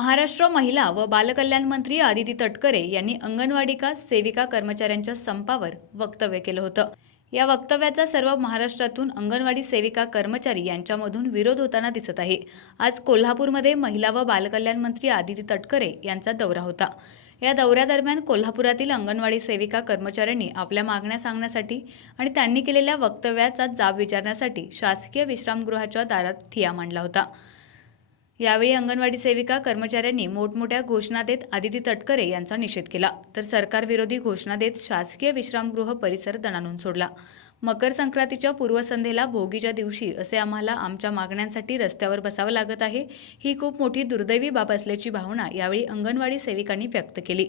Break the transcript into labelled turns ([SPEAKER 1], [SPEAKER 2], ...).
[SPEAKER 1] महाराष्ट्र महिला व बालकल्याण मंत्री आदिती तटकरे यांनी अंगणवाडिका सेविका कर्मचाऱ्यांच्या संपावर वक्तव्य केलं होतं. या वक्तव्याचा सर्व महाराष्ट्रातून अंगणवाडी सेविका कर्मचारी यांच्यामधून विरोध होताना दिसत आहे. आज कोल्हापूरमध्ये महिला व बालकल्याण मंत्री आदिती तटकरे यांचा दौरा होता. या दौऱ्यादरम्यान कोल्हापुरातील अंगणवाडी सेविका कर्मचाऱ्यांनी आपल्या मागण्या सांगण्यासाठी आणि त्यांनी केलेल्या वक्तव्याचा जाब विचारण्यासाठी शासकीय विश्रामगृहाच्या दारात ठिया मांडला होता. यावेळी अंगणवाडी सेविका कर्मचाऱ्यांनी मोठमोठ्या घोषणा देत आदिती तटकरे यांचा निषेध केला. तर सरकारविरोधी घोषणा देत शासकीय विश्रामगृह परिसर दणानून सोडला. मकर संक्रांतीच्या पूर्वसंध्येला भोगीच्या दिवशी असे आम्हाला आमच्या मागण्यांसाठी रस्त्यावर बसावं लागत आहे ही खूप मोठी दुर्दैवी बाब असल्याची भावना यावेळी अंगणवाडी सेविकांनी व्यक्त केली.